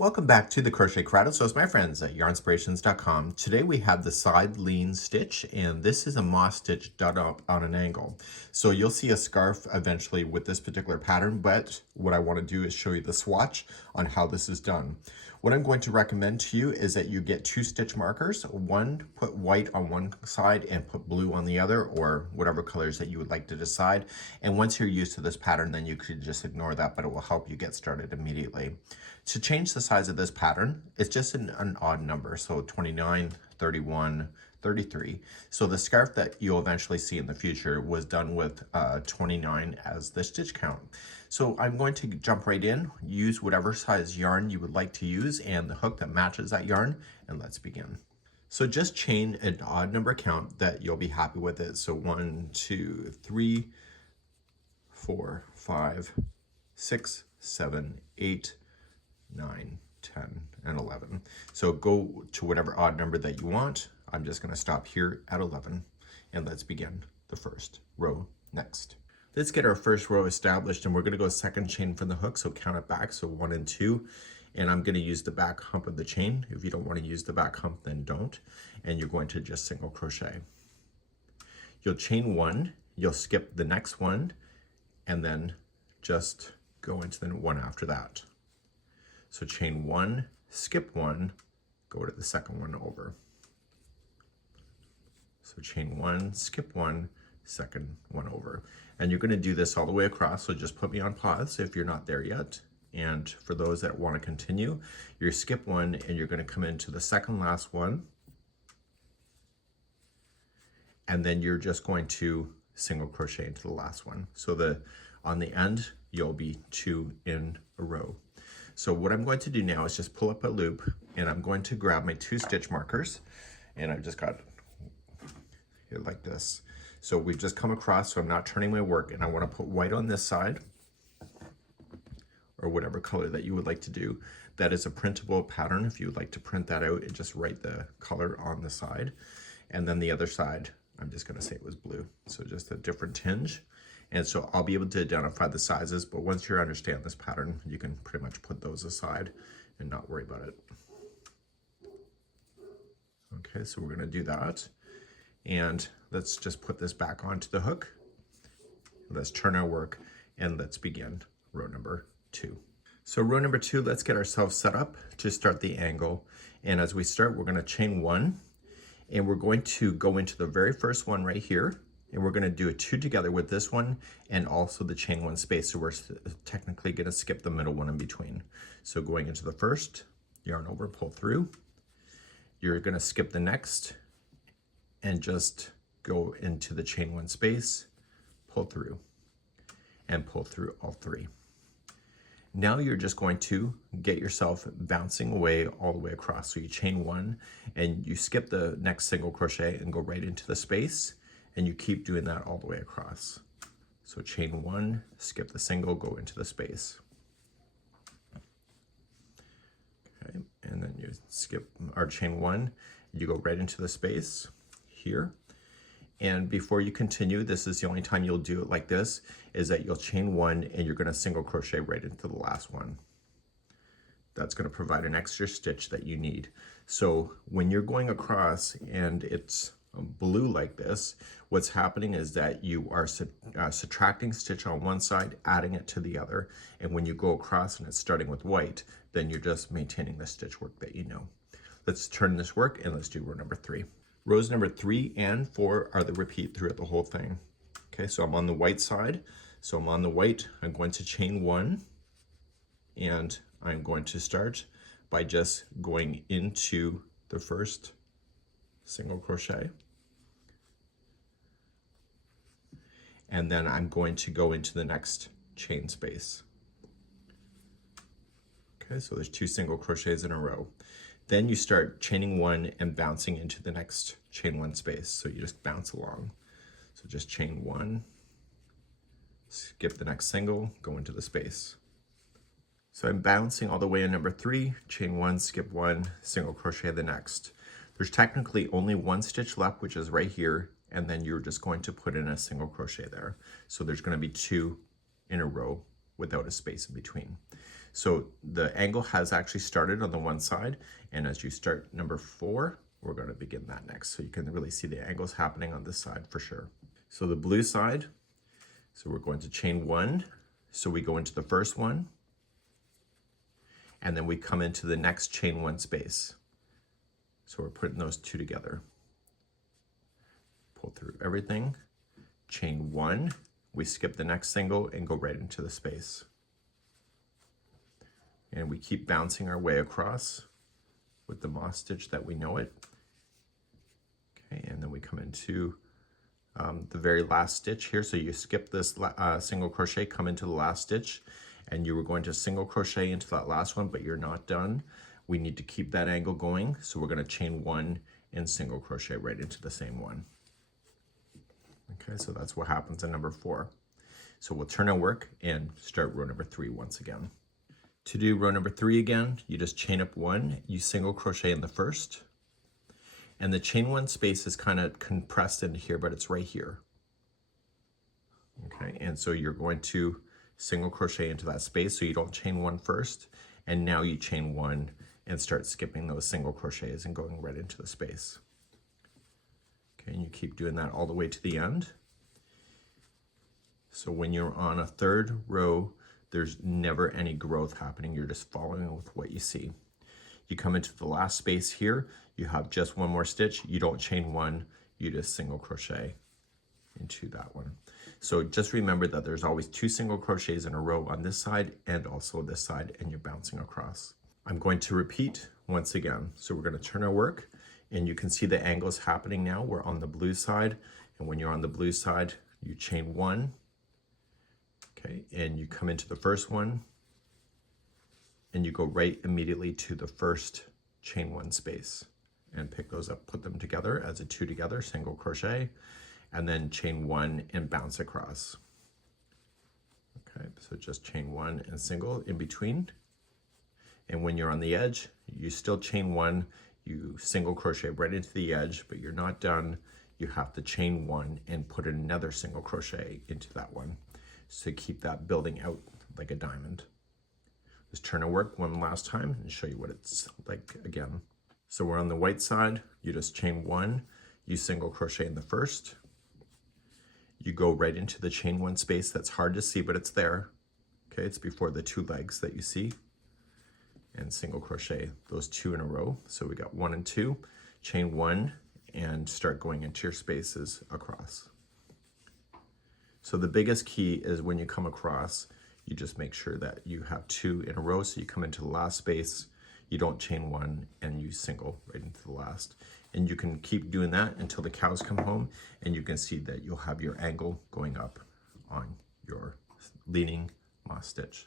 Welcome back to the Crochet Corrado. So it's my friends at yarnspirations.com. Today we have the side lean stitch, and this is a moss stitch done up on an angle. So you'll see a scarf eventually with this particular pattern, but what I want to do is show you the swatch on how this is done. What I'm going to recommend to you is that you get 2 stitch markers. One, put white on one side and put blue on the other, or whatever colors that you would like to decide. And once you're used to this pattern, then you could just ignore that, but it will help you get started immediately. To change the size of this pattern, it's just an odd number, so 29, 31, 33. So the scarf that you'll eventually see in the future was done with 29 as the stitch count. So I'm going to jump right in, use whatever size yarn you would like to use and the hook that matches that yarn, and let's begin. So just chain an odd number count that you'll be happy with it. So 1, 2, 3, 4, 5, 6, 7, 8, 9, 10, and 11. So go to whatever odd number that you want. I'm just going to stop here at 11, and let's begin the first row next. Let's get our first row established, and we're going to go second chain from the hook, so count it back, so 1 and 2, and I'm going to use the back hump of the chain. If you don't want to use the back hump, then don't, and you're going to just single crochet. You'll chain 1, you'll skip the next one, and then just go into the one after that. So chain 1, skip 1, go to the second one over. So chain 1, skip 1, second one over. And you're going to do this all the way across, so just put me on pause if you're not there yet. And for those that want to continue, you skip 1 and you're going to come into the second last one. And then you're just going to single crochet into the last one. So on the end, you'll be 2 in a row. So what I'm going to do now is just pull up a loop, and I'm going to grab my 2 stitch markers, and I've just got it like this. So we've just come across, so I'm not turning my work, and I want to put white on this side, or whatever color that you would like to do. That is a printable pattern. If you would like to print that out and just write the color on the side. And then the other side, I'm just going to say it was blue. So just a different tinge. And so I'll be able to identify the sizes, but once you understand this pattern, you can pretty much put those aside and not worry about it. Okay, so we're going to do that. And let's just put this back onto the hook. Let's turn our work and let's begin row number 2. So row number 2, let's get ourselves set up to start the angle. And as we start, we're going to chain 1, and we're going to go into the very first one right here. And we're going to do a 2 together with this one and also the chain 1 space. So we're technically going to skip the middle one in between. So going into the first, yarn over, pull through. You're going to skip the next and just go into the chain 1 space, pull through, and pull through all 3. Now you're just going to get yourself bouncing away all the way across. So you chain 1 and you skip the next single crochet and go right into the space. And you keep doing that all the way across. So chain 1, skip the single, go into the space. Okay, and then you skip our chain 1, you go right into the space here. And before you continue, this is the only time you'll do it like this, is that you'll chain 1 and you're going to single crochet right into the last one. That's going to provide an extra stitch that you need. So when you're going across and it's blue like this, what's happening is that you are subtracting stitch on one side, adding it to the other, and when you go across and it's starting with white, then you're just maintaining the stitch work that you know. Let's turn this work and let's do row number 3. Rows number 3 and 4 are the repeat throughout the whole thing. Okay, so I'm on the white side, so I'm on the white, I'm going to chain 1, and I'm going to start by just going into the first single crochet. And then I'm going to go into the next chain space. Okay, so there's 2 single crochets in a row. Then you start chaining 1 and bouncing into the next chain 1 space. So you just bounce along. So just chain 1, skip the next single, go into the space. So I'm bouncing all the way in number 3, chain 1, skip 1, single crochet the next. There's technically only 1 stitch left, which is right here, and then you're just going to put in a single crochet there. So there's going to be 2 in a row without a space in between. So the angle has actually started on the one side, and as you start number 4, we're going to begin that next. So you can really see the angles happening on this side for sure. So the blue side, so we're going to chain 1. So we go into the first one, and then we come into the next chain 1 space. So we're putting those 2 together. Pull through everything, chain 1, we skip the next single and go right into the space. And we keep bouncing our way across with the moss stitch that we know it. Okay, and then we come into the very last stitch here. So you skip this single crochet, come into the last stitch, and you were going to single crochet into that last one, but you're not done. We need to keep that angle going, so we're going to chain 1 and single crochet right into the same one. Okay, so that's what happens in number 4. So we'll turn our work and start row number 3 once again. To do row number 3 again, you just chain up 1, you single crochet in the first, and the chain 1 space is kind of compressed into here, but it's right here. Okay, and so you're going to single crochet into that space, so you don't chain 1 first, and now you chain 1 and start skipping those single crochets and going right into the space. Okay, and you keep doing that all the way to the end. So when you're on a 3rd row, there's never any growth happening. You're just following with what you see. You come into the last space here, you have just 1 more stitch. You don't chain 1, you just single crochet into that one. So just remember that there's always 2 single crochets in a row on this side and also this side, and you're bouncing across. I'm going to repeat once again. So we're going to turn our work, and you can see the angles happening now. We're on the blue side, and when you're on the blue side, you chain 1, okay, and you come into the first one, and you go right immediately to the first chain 1 space and pick those up, put them together as a 2 together, single crochet, and then chain 1 and bounce across. Okay, so just chain 1 and single in between. And when you're on the edge, you still chain 1, you single crochet right into the edge, but you're not done. You have to chain 1 and put another single crochet into that one. So keep that building out like a diamond. Just turn our work one last time and show you what it's like again. So we're on the white side, you just chain 1, you single crochet in the first, you go right into the chain 1 space that's hard to see, but it's there. Okay, it's before the 2 legs that you see, and single crochet those 2 in a row. So we got 1 and 2, chain 1 and start going into your spaces across. So the biggest key is when you come across, you just make sure that you have 2 in a row. So you come into the last space, you don't chain 1, and you single right into the last. And you can keep doing that until the cows come home, and you can see that you'll have your angle going up on your leaning moss stitch.